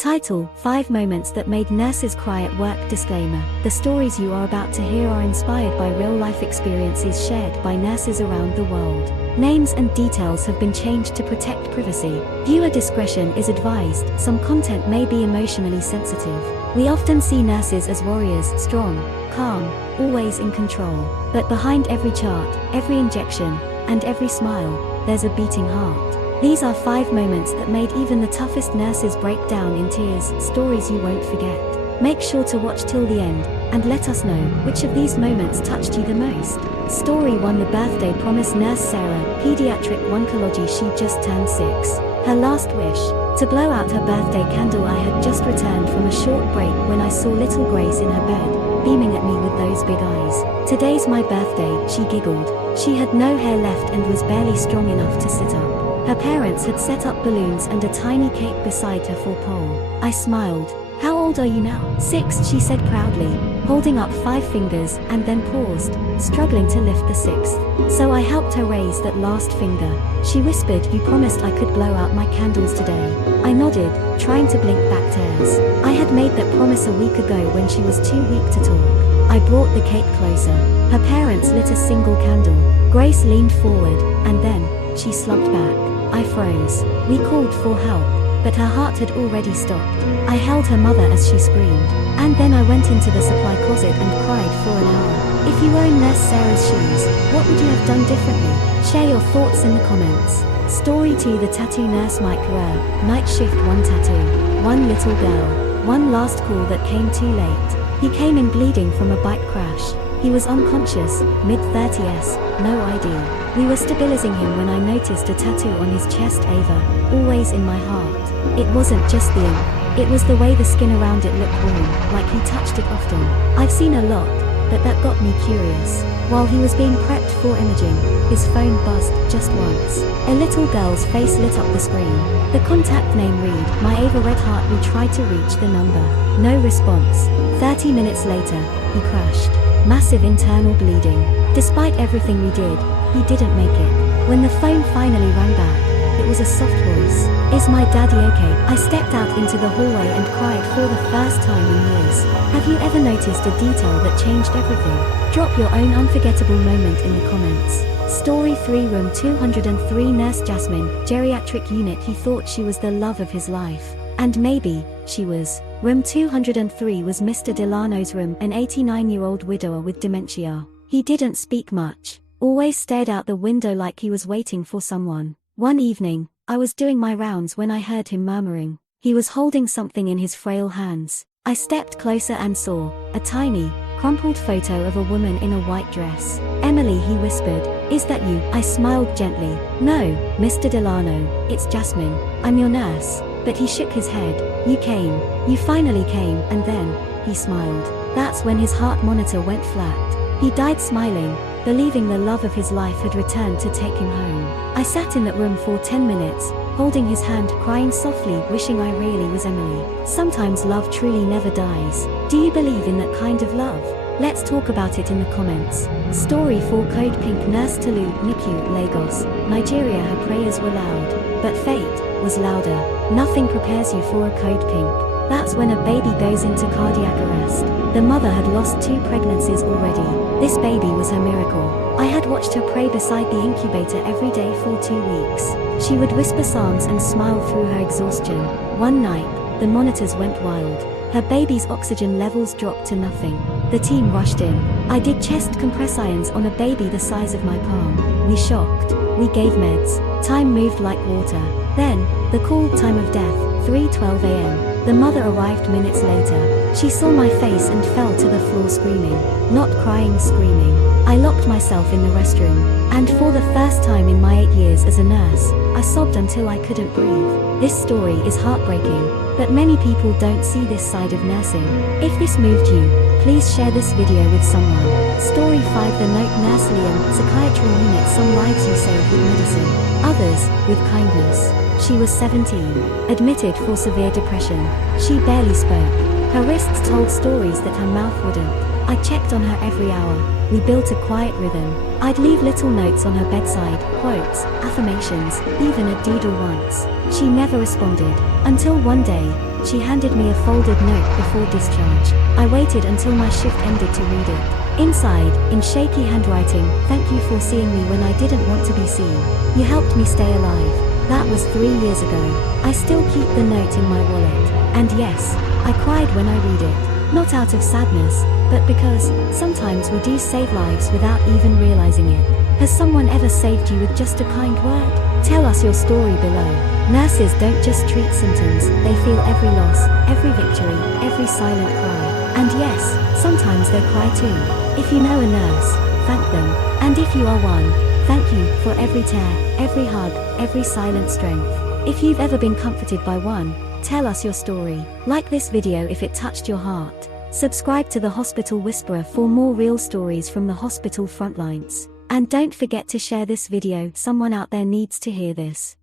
Title: 5 Moments That Made Nurses Cry at Work. Disclaimer: the stories you are about to hear are inspired by real-life experiences shared by nurses around the world. Names and details have been changed to protect privacy. Viewer discretion is advised. Some content may be emotionally sensitive. We often see nurses as warriors, strong, calm, always in control. But behind every chart, every injection, and every smile, there's a beating heart. These are 5 moments that made even the toughest nurses break down in tears, stories you won't forget. Make sure to watch till the end, and let us know which of these moments touched you the most. Story 1: The birthday promise. Nurse Sarah, pediatric oncology. She just turned 6. Her last wish: to blow out her birthday candle. I had just returned from a short break when I saw little Grace in her bed, beaming at me with those big eyes. Today's my birthday, she giggled. She had no hair left and was barely strong enough to sit up. Her parents had set up balloons and a tiny cake beside her for pole. I smiled. How old are you now? 6, she said proudly, holding up 5 fingers, and then paused, struggling to lift the 6th. So I helped her raise that last finger. She whispered, you promised I could blow out my candles today. I nodded, trying to blink back tears. I had made that promise a week ago when she was too weak to talk. I brought the cake closer. Her parents lit a single candle. Grace leaned forward, and then she slumped back. I froze. We called for help, but her heart had already stopped. I held her mother as she screamed, and then I went into the supply closet and cried for an hour. If you were in Nurse Sarah's shoes, what would you have done differently? Share your thoughts in the comments. Story 2: The tattoo. Nurse Mike Rur, night shift. 1 tattoo, 1 little girl, 1 last call that came too late. He came in bleeding from a bike crash. He was unconscious, mid-30s, no ID. We were stabilizing him when I noticed a tattoo on his chest. Ava, always in my heart. It wasn't just the ink, it was the way the skin around it looked warm, like he touched it often. I've seen a lot, but that got me curious. While he was being prepped for imaging, his phone buzzed just once. A little girl's face lit up the screen. The contact name read, My Ava Red Heart. We tried to reach the number. No response. 30 minutes later, he crashed. Massive internal bleeding. Despite everything we did, he didn't make it. When the phone finally rang back, it was a soft voice. Is my daddy okay? I stepped out into the hallway and cried for the first time in years. Have you ever noticed a detail that changed everything? Drop your own unforgettable moment in the comments. Story 3: Room 203. Nurse Jasmine, geriatric unit. He thought she was the love of his life. And maybe she was. Room 203 was Mr. Delano's room, an 89-year-old widower with dementia. He didn't speak much, always stared out the window like he was waiting for someone. One evening, I was doing my rounds when I heard him murmuring. He was holding something in his frail hands. I stepped closer and saw a tiny, crumpled photo of a woman in a white dress. Emily, he whispered, is that you? I smiled gently. No, Mr. Delano, it's Jasmine. I'm your nurse. But he shook his head. You came. You finally came. And then, he smiled. That's when his heart monitor went flat. He died smiling, believing the love of his life had returned to take him home. I sat in that room for 10 minutes, holding his hand, crying softly, wishing I really was Emily. Sometimes love truly never dies. Do you believe in that kind of love? Let's talk about it in the comments. Story 4: Code Pink. Nurse Tolu, NICU, Lagos, Nigeria. Her prayers were loud, but fate was louder. Nothing prepares you for a code pink. That's when a baby goes into cardiac arrest. The mother had lost 2 pregnancies already. This baby was her miracle. I had watched her pray beside the incubator every day for 2 weeks. She would whisper psalms and smile through her exhaustion. One night, the monitors went wild. Her baby's oxygen levels dropped to nothing. The team rushed in. I did chest compress irons on a baby the size of my palm. We shocked. We gave meds. Time moved like water. Then, the call time of death, 3:12 a.m. The mother arrived minutes later. She saw my face and fell to the floor screaming. Not crying, screaming. I locked myself in the restroom. And for the first time in my 8 years as a nurse, I sobbed until I couldn't breathe. This story is heartbreaking, but many people don't see this side of nursing. If this moved you, please share this video with someone. Story 5: The Note. Nurse Liam, psychiatry unit. Some lives you save with medicine, others with kindness. She was 17, admitted for severe depression. She barely spoke. Her wrists told stories that her mouth wouldn't. I checked on her every hour. We built a quiet rhythm. I'd leave little notes on her bedside, quotes, affirmations, even a doodle once. She never responded, until one day, She handed me a folded note before discharge. I waited until my shift ended to read it. Inside, in shaky handwriting, "Thank you for seeing me when I didn't want to be seen. You helped me stay alive." That was 3 years ago. I still keep the note in my wallet. And yes, I cried when I read it. Not out of sadness, but because sometimes we do save lives without even realizing it. Has someone ever saved you with just a kind word? Tell us your story below. Nurses don't just treat symptoms, they feel every loss, every victory, every silent cry. And yes, sometimes they cry too. If you know a nurse, thank them. And if you are one, thank you for every tear, every hug, every silent strength. If you've ever been comforted by one, tell us your story. Like this video if it touched your heart. Subscribe to the Hospital Whisperer for more real stories from the hospital frontlines. And don't forget to share this video, someone out there needs to hear this.